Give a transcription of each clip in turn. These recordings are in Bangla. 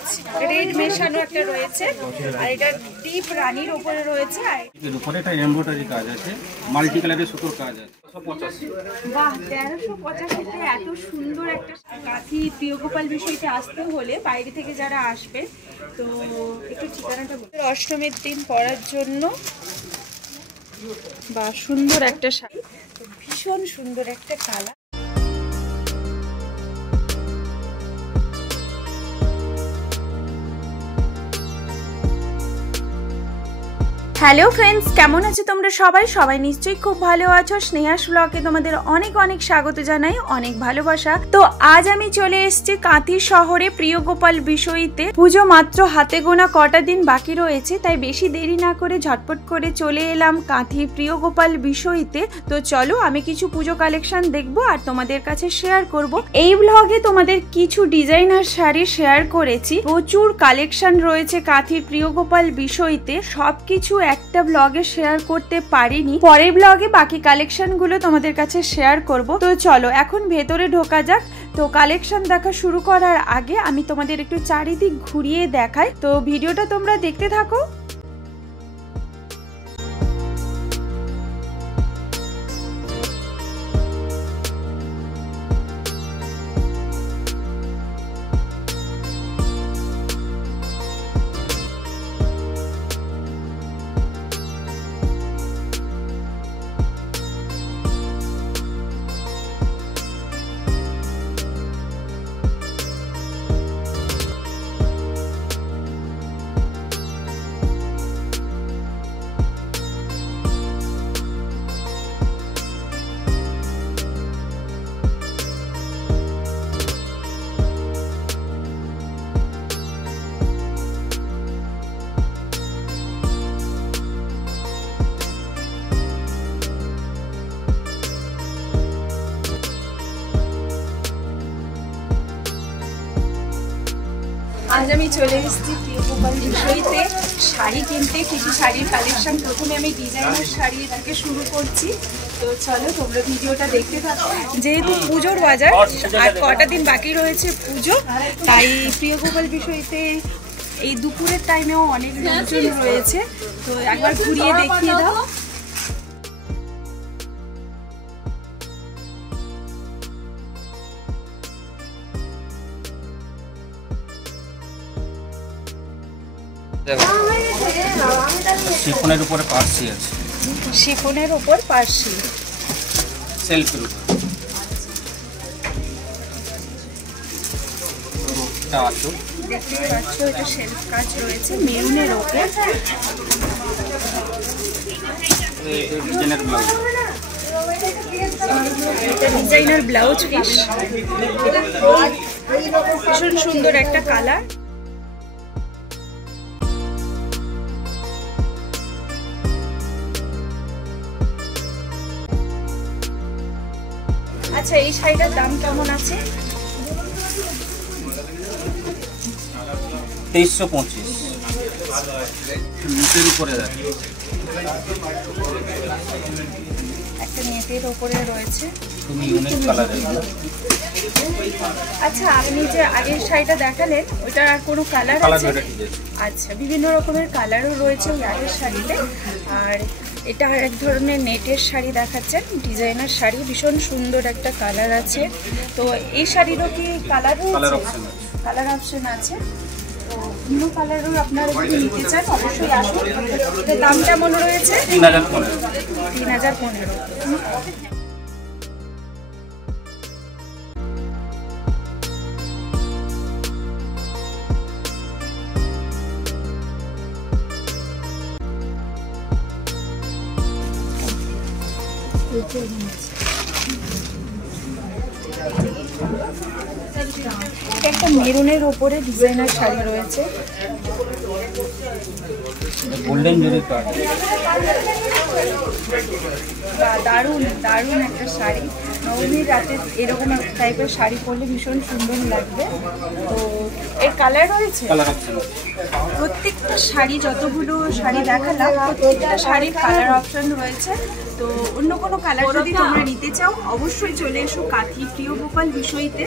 সবুজ রেড মেশানো একটা রয়েছে, আর এটা ডিপ রানীর উপরে রয়েছে। আর এর উপরে একটা এমব্রয়ডারি কাজ আছে, মাল্টি কালারের সুতোর কাজ আছে। 185। বাহ, 1385-তে এত সুন্দর একটা কাঁথি প্রিয় গোপাল বিষয়তে আসতে হলে বাইরে থেকে যারা আসবে, তো একটু ঠিকানাটা বলুন। অষ্টমীর দিন পরার জন্য বা সুন্দর একটা শাড়ি, ভীষণ সুন্দর একটা কালার। হ্যালো ফ্রেন্ডস, কেমন আছো তোমরা সবাই নিশ্চয়ই খুব ভালো আছো। স্নেহাস ব্লগে তোমাদের অনেক অনেক স্বাগত জানাই, অনেক ভালোবাসা। তো আজ আমি চলে এসেছি কাঁথি শহরে প্রিয় গোপাল বিষয়ীতে। পুজো মাত্র হাতে গোনা কটা দিন বাকি রয়েছে, তাই বেশি দেরি না করে ঝটপট করে চলে এলাম কাঁথি প্রিয় গোপাল বিষয়ীতে। তো চলো আমি কিছু পুজো কালেকশন দেখবো আর তোমাদের কাছে শেয়ার করব। এই ব্লগে তোমাদের কিছু ডিজাইনার শাড়ি শেয়ার করেছি, প্রচুর কালেকশন রয়েছে কাঁথির প্রিয় গোপাল বিষয়ীতে। সবকিছু একটা ব্লগে শেয়ার করতে পারিনি, পরের ব্লগে বাকি কালেকশন গুলো তোমাদের কাছে শেয়ার করব। তো চলো এখন ভেতরে ঢোকা যাক। তো কালেকশন দেখা শুরু করার আগে আমি তোমাদের একটু চারিদিক ঘুরিয়ে দেখাই, তো ভিডিওটা তোমরা দেখতে থাকো। আজ আমি চলে এসেছি প্রিয় গোপাল বিষয়ীতে শাড়ি কিনতে। কিছু শাড়ির কালেকশন, প্রথমে আমি ডিজাইনার শাড়ি থেকে শুরু করছি। তো চলো তোমরা ভিডিওটা দেখতে থাকো। যেহেতু পুজোর বাজার আর কটা দিন বাকি রয়েছে পুজো, তাই প্রিয় গোপাল বিষয়ীতে এই দুপুরের টাইমেও অনেক লোকজন রয়েছে। তো একবার ঘুরিয়ে দেখিয়ে দাও। শিফনের উপরে পার্সি আছে, শিফনের উপর পার্সি, সেলফের উপর দেখতে পাচ্ছ এটা সেলফ কাজ রয়েছে মেরুনের উপর। ডিজাইনার ব্লাউজ পিস, ভীষণ সুন্দর একটা কালার। আচ্ছা, এই শাড়িটার দাম কেমন আছে? 2325। নিচের উপরে একটা নেটের উপরে রয়েছে, তুমি ইউনিক কালারের। আচ্ছা, আপনি যে আগের শাড়িটা দেখালেন ওইটার আর কোনো কালার আছে? আচ্ছা, বিভিন্ন রকমের কালারও রয়েছে ওই আগের শাড়িতে। আর এটা এক ধরনের নেটের শাড়ি দেখাচ্ছেন, ডিজাইনার শাড়ি, ভীষণ সুন্দর একটা কালার আছে। তো এই শাড়িরও কি কালার অপশন আছে? তো অন্য কালারও আপনারা যদি নিতে চান অবশ্যই আসুন। এটার দাম কেমন রয়েছে? 3015। একটা মেরুনের ওপরে ডিজাইনার শাড়ি রয়েছে, গোল্ডেন জরি কাট। দারুণ দারুণ একটা শাড়ি। নবমীর রাতে এরকম টাইপের শাড়ি পরলে ভীষণ সুন্দর লাগবে। তো এর কালার রয়েছে, প্রত্যেকটা শাড়ি, যতগুলো শাড়ি দেখালাম প্রত্যেকটা শাড়ির কালার অপশন রয়েছে। তো অন্য কোনো কালার যদি তোমরা নিতে চাও অবশ্যই চলে এসো কাঁথি প্রিয় গোপাল বিষয়ীতে।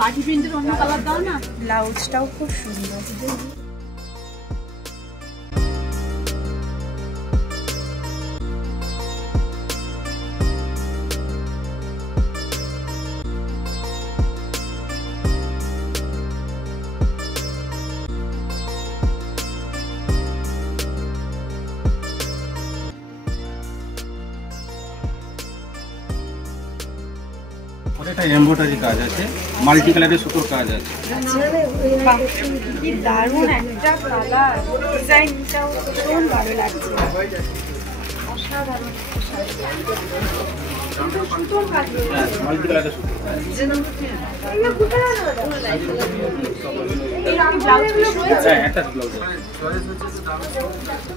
বাটি প্রিন্টের অন্য কালার দাও না। ব্লাউজটাও খুব সুন্দর। এটা এমব্রয়ডারি কাজ আছে, মাল্টি কালারের সুতোর কাজ আছে। কি দারুণ একটা কালার, ডিজাইনটাও ভীষণ ভালো লাগছে, অসাধারণ। সুতোর কাজ মাল্টি কালারের সুতোর কাজ। একটা ব্লাউজ আছে।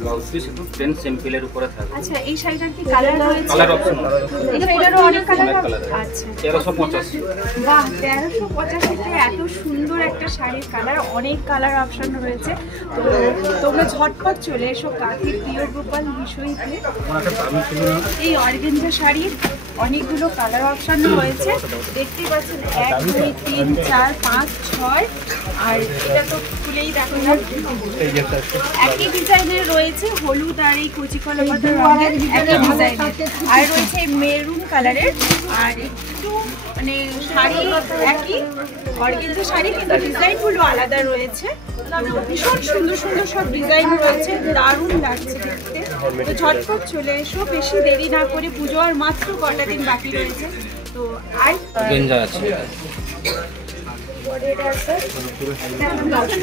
ব্লাউজ পিস একটু প্লেন সিম্পলের উপরে থাকবে। আচ্ছা, এই শাড়িটার কি কালার রয়েছে? কালার অপশন এটারও অনেক কালার। আচ্ছা, 1385। বাহ, 1385 এত সুন্দর একটা শাড়ির কালার, অনেক কালার অপশন রয়েছে। তো তোমরা ঝটপট চলে এসো কাঁথির প্রিয় গোপাল বিষয়তে। এই অর্গানজা শাড়ির অনেকগুলো কালার অপশন রয়েছে, দেখতেই পাচ্ছেন। 1 2 3 4 5 6, আর এটা তো খুলেই দেখো না, একই ডিজাইনের রয়েছে, হলুদ আর এই কচি কলা পাতা রঙের একই ডিজাইনের, আর রয়েছে মেরুন কালারের। আর একটু মানে শাড়ি একই অর্গানজা শাড়ি, কিন্তু ডিজাইনগুলো আলাদা রয়েছে। ভীষণ সুন্দর সুন্দর সব ডিজাইন রয়েছে, দারুণ লাগছে দেখতে। তো ঝটপট চলে এসো, বেশি দেরি না করে, পুজো আর মাত্র কটা দিন বাকি রয়েছে। তো আর গেঞ্জা আছে,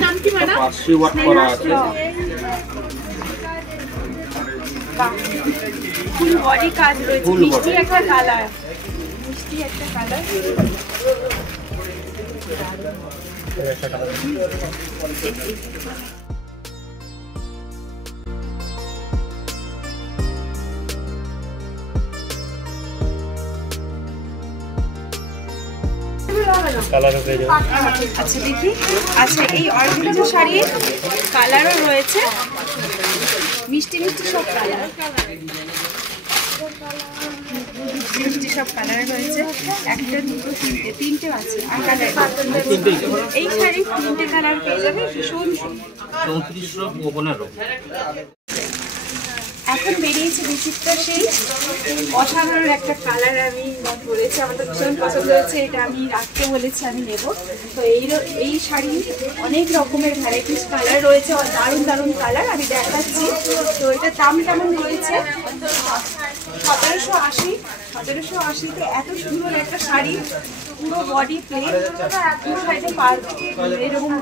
নাম কি ম্যাডাম? পার্সি ওয়ার্ক করা আছে। ফুল বডি কাজ রয়েছে, মিষ্টি একটা কালার, মিষ্টি একটা কালার। আচ্ছা দেখি, আচ্ছা এই অর্গানজা শাড়ির কালারও রয়েছে, মিষ্টি মিষ্টি সব কালার, মিষ্টি সব কালার রয়েছে। একটা দুটো তিনটে আছে, আর কালার এই শাড়ির 3টে কালার পেয়ে যাবে, ভীষণ সুন্দর। 3415। এখন বেরিয়েছে বিচিত্রা সেই অসাধারণ একটা কালার, আমি বলেছি আমার তো ভীষণ পছন্দ হয়েছে, এটা আমি রাখতে বলেছি, আমি নেব। তো এই শাড়ি অনেক রকমের ভ্যারাইটিস কালার রয়েছে, দারুণ দারুণ কালার আমি দেখাচ্ছি। তো এটার দাম কেমন রয়েছে? 1780। 1780তে এত সুন্দর একটা শাড়ি, পুরো বডি প্লেন, পুরো সাইডে এরকম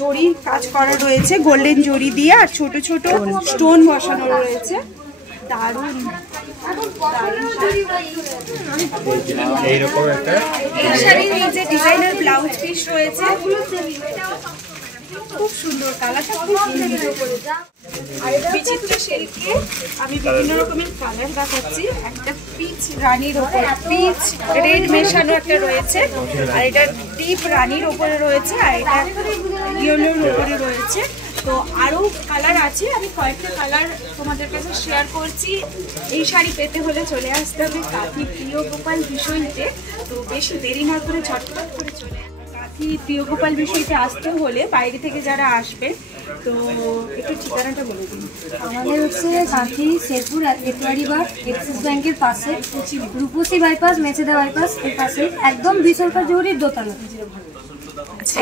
জরির কাজ করা রয়েছে, গোল্ডেন জরি দিয়ে, আর ছোট ছোট স্টোন বসানো রয়েছে, দারুণ। এইরকম একটা এই শাড়ির নিচে ডিজাইনার ব্লাউজ পিস রয়েছে, খুব সুন্দর কালারটা, খুব সুন্দর। বিচিত্রা সিল্কে আমি বিভিন্ন রকমের কালার দেখাচ্ছি। একটা পিচ রানীর ওপরে, পিচ রেড মেশানো একটা রয়েছে, আর এটা ডিপ রানীর ওপরে রয়েছে, আর এটা ইয়েলোর ওপরে রয়েছে। তো আরও কালার আছে, আমি কয়েকটা কালার তোমাদের কাছে শেয়ার করছি। এই শাড়ি পেতে হলে চলে আসতে হবে কাঁথি প্রিয় গোপাল বিষয়তে। তো বেশি দেরি না করে ঝটপট করে চলে কাঁথি প্রিয় গোপাল বিষয়তে আসতে হলে বাইরে থেকে যারা আসবে, তো একটু ঠিকানাটা বলে দিন। আমাদের হচ্ছে কাঁথি শেরপুর এটুয়ারি বার এক্সিস ব্যাংকের পাশে, রূপসী বাইপাস, মেচেদা বাইপাস এর পাশে, একদম বিসরকার জহুরির দোতলা।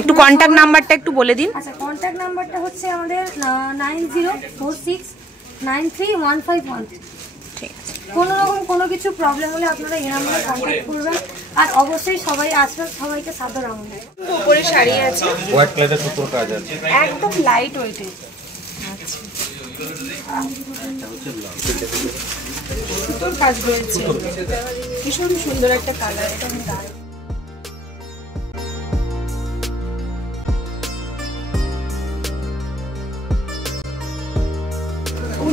একটু কন্ট্যাক্ট নাম্বারটা একটু বলে দিন। আচ্ছা, কন্ট্যাক্ট নাম্বারটা হচ্ছে আমাদের 9046931513। ঠিক আছে, কোনো রকম কোনো কিছু প্রবলেম হলে আপনারা এই নাম্বারে কন্ট্যাক্ট করবেন, আর অবশ্যই সবাই আসবেন, সবাইকে সাদর আমন্ত্রণ। উপরে শাড়ি আছে, হোয়াইট কালারের সুতোর কাজ আছে, একদম লাইট ওয়েটের। আচ্ছা, সুতোর কাজ রয়েছে, ভীষণ সুন্দর একটা কালার, এটা আমি দারুণ।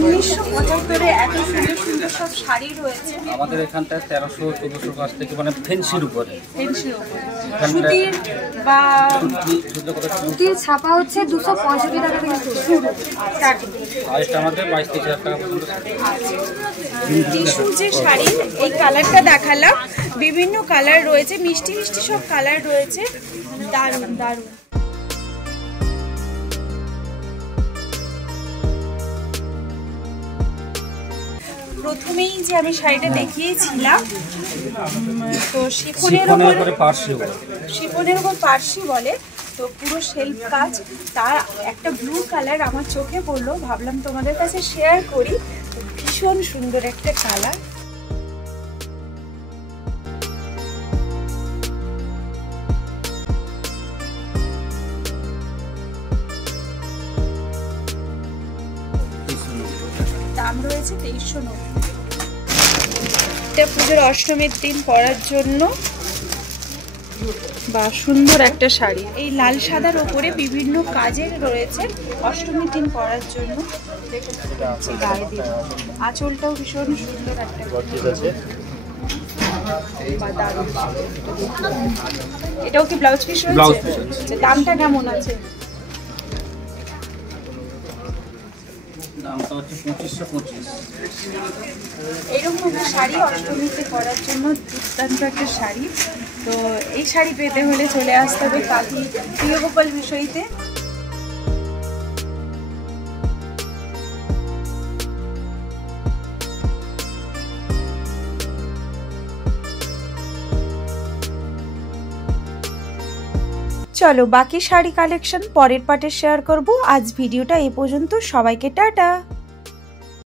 1975-এ এত সুন্দর সুন্দর সব শাড়ি রয়েছে আমাদের এখানটায় 1300-1400 কাছ থেকে, মানে ফেন্সির উপরে, ফেন্সির উপরে। সুতির বা সুতির ছাপা হচ্ছে 265 টাকা থেকে শুরু। প্রাইসটা আমাদের 22-23 হাজার টাকা পর্যন্ত। টিস্যু যে শাড়ির এই কালারটা দেখালাম, বিভিন্ন কালার রয়েছে, মিষ্টি মিষ্টি সব কালার রয়েছে, দারুণ দারুণ। প্রথমেই যে আমি শাড়িটা দেখিয়েছিলাম, তো শিফনের উপর পার্সি বলে, তো পুরো সেলফ কাজ, তার একটা ব্লু কালার আমার চোখে পড়লো, ভাবলাম তোমাদের কাছে শেয়ার করি। ভীষণ সুন্দর একটা কালার। দাম রয়েছে 2390। এটা পুজোর অষ্টমীর দিন পরার জন্য বা সুন্দর একটা শাড়ি। এই লাল সাদার উপরে বিভিন্ন কাজের রয়েছে, অষ্টমীর দিন পরার জন্য। গায়ে দিয়ে আঁচলটাও ভীষণ সুন্দর একটা, এটাও কি ব্লাউজ পিস রয়েছে? দামটা কেমন আছে? এরকম একটা শাড়ি অষ্টমীতে পরার জন্য দুর্দান্ত একটা শাড়ি। তো এই শাড়ি পেতে হলে চলে আসতে হবে কাঁথি প্রিয়গোপাল বিষয়তে। চলো বাকি শাড়ি কালেকশন পরের পার্টে শেয়ার করব। আজ ভিডিওটা এই পর্যন্ত, সবাইকে টাটা।